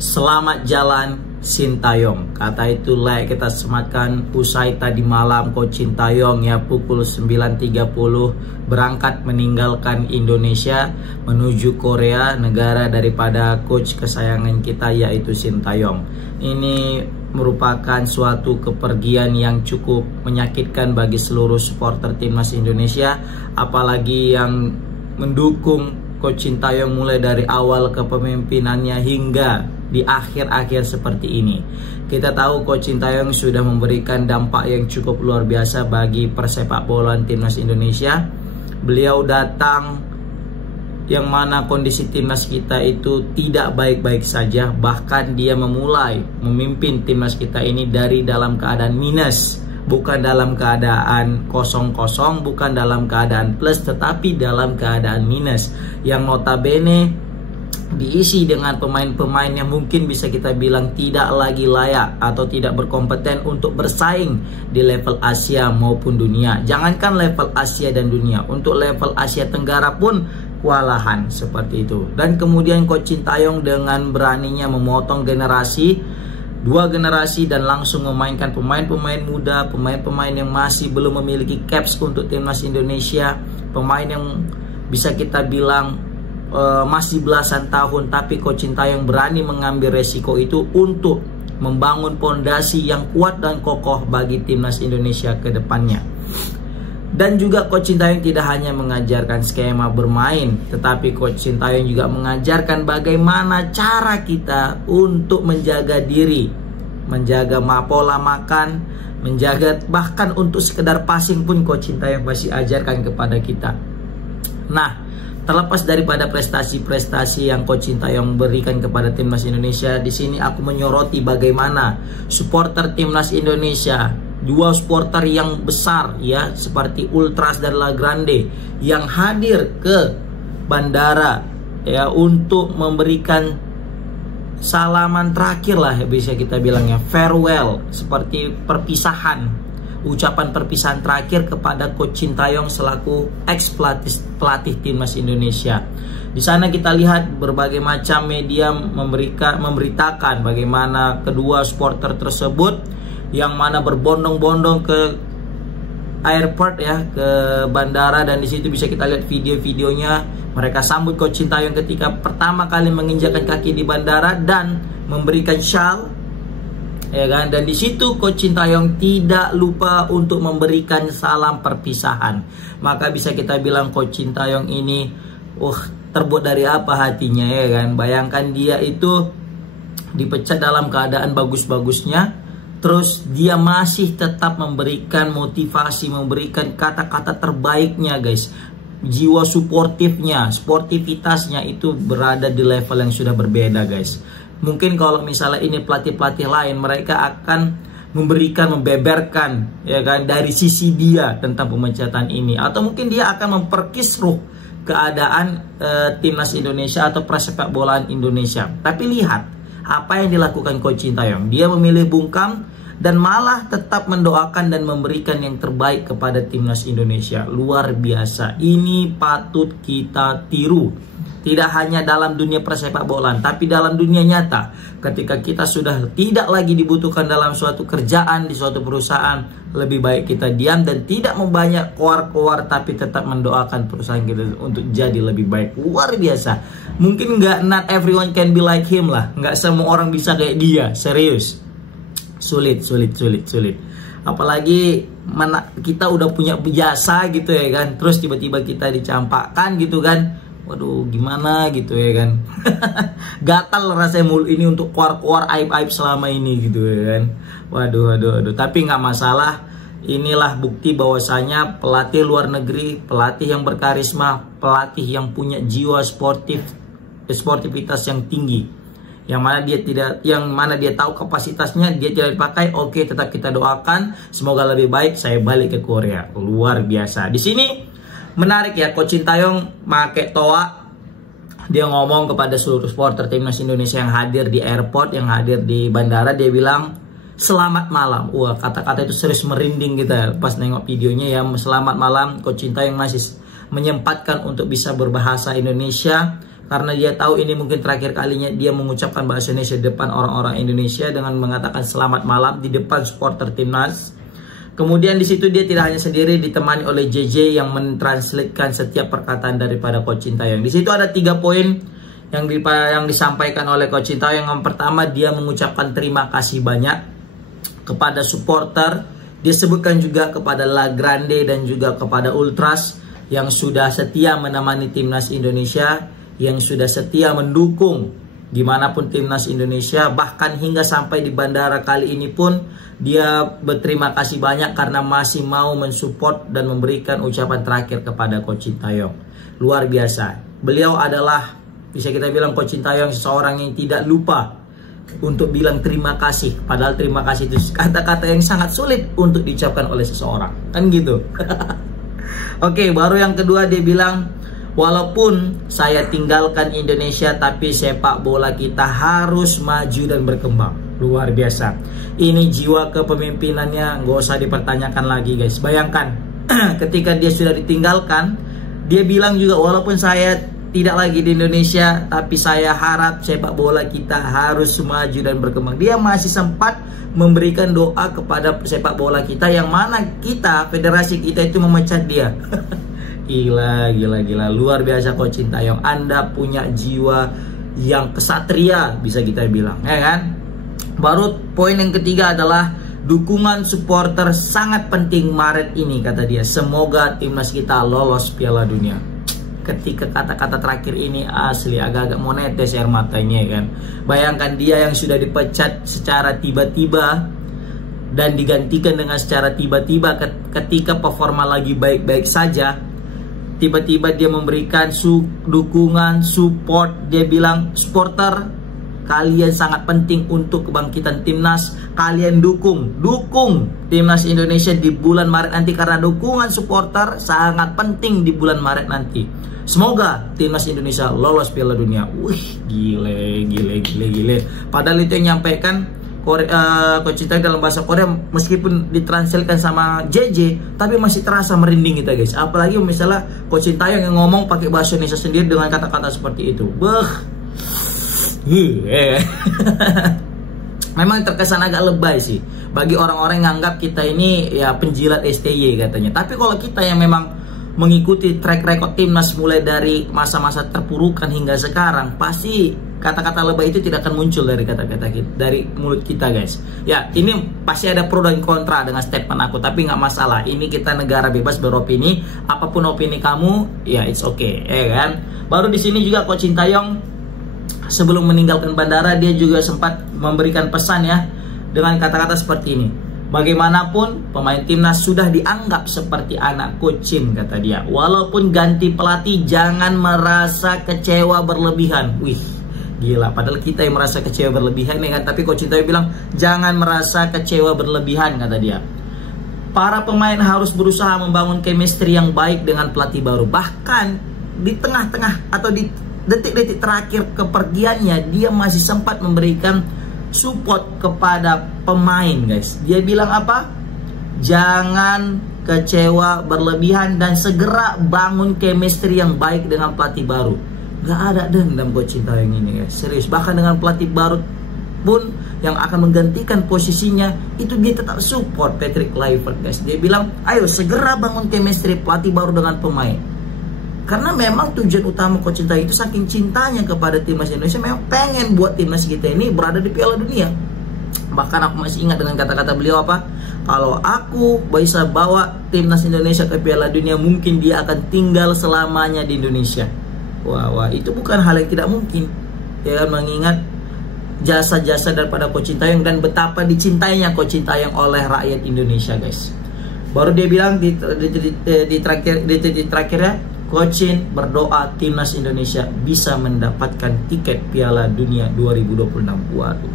Selamat jalan Sintayong. Kata itu kita sematkan usai tadi malam Coach Sintayong ya pukul 9.30 berangkat meninggalkan Indonesia menuju Korea, negara daripada coach kesayangan kita yaitu Sintayong. Ini merupakan suatu kepergian yang cukup menyakitkan bagi seluruh supporter timnas Indonesia, apalagi yang mendukung Coach Sintayong mulai dari awal kepemimpinannya hingga di akhir-akhir seperti ini. Kita tahu Coach Sintayong sudah memberikan dampak yang cukup luar biasa bagi persepak bolaan timnas Indonesia. Beliau datang yang mana kondisi timnas kita itu tidak baik-baik saja, bahkan dia memulai memimpin timnas kita ini dari dalam keadaan minus, bukan dalam keadaan kosong-kosong, bukan dalam keadaan plus, tetapi dalam keadaan minus, yang notabene diisi dengan pemain-pemain yang mungkin bisa kita bilang tidak lagi layak atau tidak berkompeten untuk bersaing di level Asia maupun dunia. Jangankan level Asia dan dunia, untuk level Asia Tenggara pun kewalahan seperti itu. Dan kemudian Coach Sintayong dengan beraninya memotong dua generasi dan langsung memainkan pemain-pemain muda, pemain-pemain yang masih belum memiliki caps untuk timnas Indonesia, pemain yang bisa kita bilang masih belasan tahun, tapi Coach Sintayong berani mengambil resiko itu untuk membangun fondasi yang kuat dan kokoh bagi timnas Indonesia ke depannya. Dan juga Coach Sintayong tidak hanya mengajarkan skema bermain, tetapi Coach Sintayong juga mengajarkan bagaimana cara kita untuk menjaga diri, menjaga pola makan, menjaga bahkan untuk sekedar passing pun Coach Sintayong masih ajarkan kepada kita. Nah, terlepas daripada prestasi-prestasi yang Coach Sintayong berikan kepada timnas Indonesia, di sini aku menyoroti bagaimana supporter timnas Indonesia, dua supporter yang besar ya seperti Ultras dan La Grande yang hadir ke bandara ya untuk memberikan salaman terakhir lah bisa kita bilangnya, farewell, seperti perpisahan, ucapan perpisahan terakhir kepada Coach Sintayong selaku pelatih timnas Indonesia. Di sana kita lihat berbagai macam media memberitakan bagaimana kedua supporter tersebut yang mana berbondong-bondong ke airport ya, ke bandara, dan di situ bisa kita lihat video-videonya mereka sambut Coach Sintayong ketika pertama kali menginjakkan kaki di bandara dan memberikan shawl. Ya kan? Dan di situ Coach Sintayong tidak lupa untuk memberikan salam perpisahan. Maka bisa kita bilang Coach Sintayong ini terbuat dari apa hatinya ya kan? Bayangkan dia itu dipecat dalam keadaan bagus-bagusnya, terus dia masih tetap memberikan motivasi, memberikan kata-kata terbaiknya guys. Jiwa suportifnya, sportivitasnya itu berada di level yang sudah berbeda guys. Mungkin kalau misalnya ini pelatih-pelatih lain, mereka akan membeberkan ya kan dari sisi dia tentang pemecatan ini, atau mungkin dia akan memperkisruh keadaan timnas Indonesia atau persepak bolaan Indonesia. Tapi lihat apa yang dilakukan Coach Sintayong. Dia memilih bungkam dan malah tetap mendoakan dan memberikan yang terbaik kepada timnas Indonesia. Luar biasa. Ini patut kita tiru. Tidak hanya dalam dunia persepak bolaan, tapi dalam dunia nyata. Ketika kita sudah tidak lagi dibutuhkan dalam suatu kerjaan di suatu perusahaan, lebih baik kita diam dan tidak membanyak keluar-keluar, tapi tetap mendoakan perusahaan kita untuk jadi lebih baik. Luar biasa. Mungkin not everyone can be like him lah. Nggak semua orang bisa kayak dia. Serius. Sulit. Apalagi kita udah punya jasa gitu ya kan, terus tiba-tiba kita dicampakkan gitu kan. Waduh, gimana gitu ya kan. Gatal rasanya mulut ini untuk keluar-keluar aib-aib selama ini gitu ya kan. Waduh. Tapi nggak masalah. Inilah bukti bahwasanya pelatih luar negeri, pelatih yang berkarisma, pelatih yang punya jiwa sportivitas yang tinggi. Yang mana dia tahu kapasitasnya, dia tidak dipakai, oke, tetap kita doakan semoga lebih baik saya balik ke Korea. Luar biasa. Di sini menarik ya, Coach Sintayong pakai toa, dia ngomong kepada seluruh supporter timnas Indonesia yang hadir di airport, yang hadir di bandara, dia bilang selamat malam. Wah, kata-kata itu serius merinding kita pas nengok videonya ya. Selamat malam. Coach Sintayong masih menyempatkan untuk bisa berbahasa Indonesia karena dia tahu ini mungkin terakhir kalinya dia mengucapkan bahasa Indonesia di depan orang-orang Indonesia dengan mengatakan selamat malam di depan supporter timnas. Kemudian di situ dia tidak hanya sendiri, ditemani oleh JJ yang mentranslatekan setiap perkataan daripada Coach Sintayong. Di situ ada 3 poin yang disampaikan oleh Coach Sintayong. Yang pertama, dia mengucapkan terima kasih banyak kepada supporter. Dia sebutkan juga kepada La Grande dan juga kepada Ultras yang sudah setia menemani timnas Indonesia, yang sudah setia mendukung dimanapun timnas Indonesia, bahkan hingga sampai di bandara kali ini pun dia berterima kasih banyak karena masih mau mensupport dan memberikan ucapan terakhir kepada Coach Sintayong. Luar biasa. Beliau adalah, bisa kita bilang, Coach Sintayong seseorang yang tidak lupa untuk bilang terima kasih. Padahal terima kasih itu kata-kata yang sangat sulit untuk diucapkan oleh seseorang, kan gitu. Oke, baru yang kedua dia bilang, walaupun saya tinggalkan Indonesia, tapi sepak bola kita harus maju dan berkembang. Luar biasa. Ini jiwa kepemimpinannya nggak usah dipertanyakan lagi, guys. Bayangkan ketika dia sudah ditinggalkan, dia bilang juga, walaupun saya tidak lagi di Indonesia, tapi saya harap sepak bola kita harus maju dan berkembang. Dia masih sempat memberikan doa kepada sepak bola kita, yang mana kita, federasi kita itu memecat dia. Gila. Luar biasa Coach Sintayong. Anda punya jiwa yang kesatria, bisa kita bilang, ya kan? Baru poin yang ketiga adalah dukungan supporter sangat penting Maret ini, kata dia. Semoga timnas kita lolos Piala Dunia. Ketika kata-kata terakhir ini asli agak-agak mau netes air matanya, kan? Bayangkan dia yang sudah dipecat secara tiba-tiba dan digantikan dengan secara tiba-tiba ketika performa lagi baik-baik saja. Tiba-tiba dia memberikan dukungan, support. Dia bilang, supporter, kalian sangat penting untuk kebangkitan timnas. Kalian dukung timnas Indonesia di bulan Maret nanti, karena dukungan supporter sangat penting di bulan Maret nanti. Semoga timnas Indonesia lolos Piala Dunia. Wih, gile. Padahal itu yang nyampaikan Coach Sintayong dalam bahasa Korea, meskipun ditranslatekan sama JJ, tapi masih terasa merinding kita, guys. Apalagi misalnya Coach Sintayong yang ngomong pakai bahasa Indonesia sendiri dengan kata-kata seperti itu. Memang terkesan agak lebay sih bagi orang-orang yang anggap kita ini ya penjilat STY katanya. Tapi kalau kita yang memang mengikuti track record timnas mulai dari masa-masa terpurukan hingga sekarang, pasti kata-kata lebay itu tidak akan muncul dari kata-kata kita, dari mulut kita, guys. Ya, ini pasti ada pro dan kontra dengan statement aku, tapi nggak masalah. Ini kita negara bebas beropini. Apapun opini kamu, ya it's okay, ya kan. Baru di sini juga Coach Sintayong sebelum meninggalkan bandara, dia juga sempat memberikan pesan ya, dengan kata-kata seperti ini. Bagaimanapun pemain timnas sudah dianggap seperti anak kucing, kata dia. Walaupun ganti pelatih, jangan merasa kecewa berlebihan. Wih, gila. Padahal kita yang merasa kecewa berlebihan ya kan. Tapi Coach Sintayong bilang jangan merasa kecewa berlebihan, kata dia. Para pemain harus berusaha membangun chemistry yang baik dengan pelatih baru. Bahkan di tengah-tengah atau di detik-detik terakhir kepergiannya, dia masih sempat memberikan support kepada pemain, guys. Dia bilang apa? Jangan kecewa berlebihan dan segera bangun chemistry yang baik dengan pelatih baru. Gak ada dendam Coach Sintayong ini, guys. Serius. Bahkan dengan pelatih baru pun yang akan menggantikan posisinya, itu dia tetap support Patrick Kluivert, guys. Dia bilang, ayo segera bangun chemistry pelatih baru dengan pemain. Karena memang tujuan utama Coach Sintayong itu saking cintanya kepada timnas Indonesia, memang pengen buat timnas kita ini berada di Piala Dunia. Bahkan aku masih ingat dengan kata-kata beliau apa? Kalau aku bisa bawa timnas Indonesia ke Piala Dunia, mungkin dia akan tinggal selamanya di Indonesia. Wah, itu bukan hal yang tidak mungkin. Ya kan, mengingat jasa-jasa daripada Coach Sintayong dan betapa dicintainya Coach Sintayong oleh rakyat Indonesia, guys. Baru dia bilang di terakhirnya, Coach Shin berdoa timnas Indonesia bisa mendapatkan tiket Piala Dunia 2026. Waduh,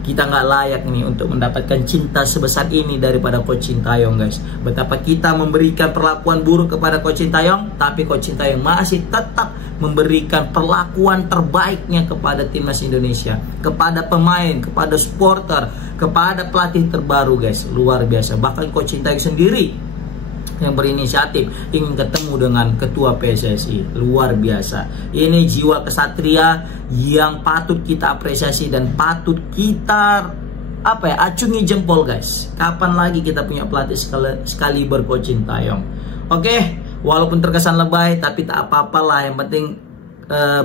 kita nggak layak nih untuk mendapatkan cinta sebesar ini daripada Coach Sintayong, guys. Betapa kita memberikan perlakuan buruk kepada Coach Sintayong, tapi Coach Sintayong masih tetap memberikan perlakuan terbaiknya kepada timnas Indonesia, kepada pemain, kepada supporter, kepada pelatih terbaru, guys. Luar biasa. Bahkan Coach Sintayong sendiri yang berinisiatif ingin ketemu dengan ketua PSSI. Luar biasa. Ini jiwa kesatria yang patut kita apresiasi dan patut kita acungi jempol, guys. Kapan lagi kita punya pelatih sekaliber Coach Sintayong? Oke, walaupun terkesan lebay tapi tak apa-apalah, yang penting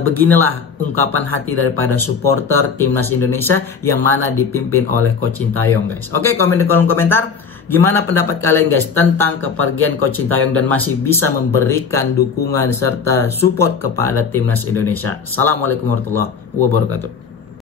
beginilah ungkapan hati daripada supporter timnas Indonesia yang mana dipimpin oleh Coach Sintayong, guys. Oke, komen di kolom komentar gimana pendapat kalian, guys, tentang kepergian Coach Sintayong dan masih bisa memberikan dukungan serta support kepada timnas Indonesia. Assalamualaikum warahmatullahi wabarakatuh.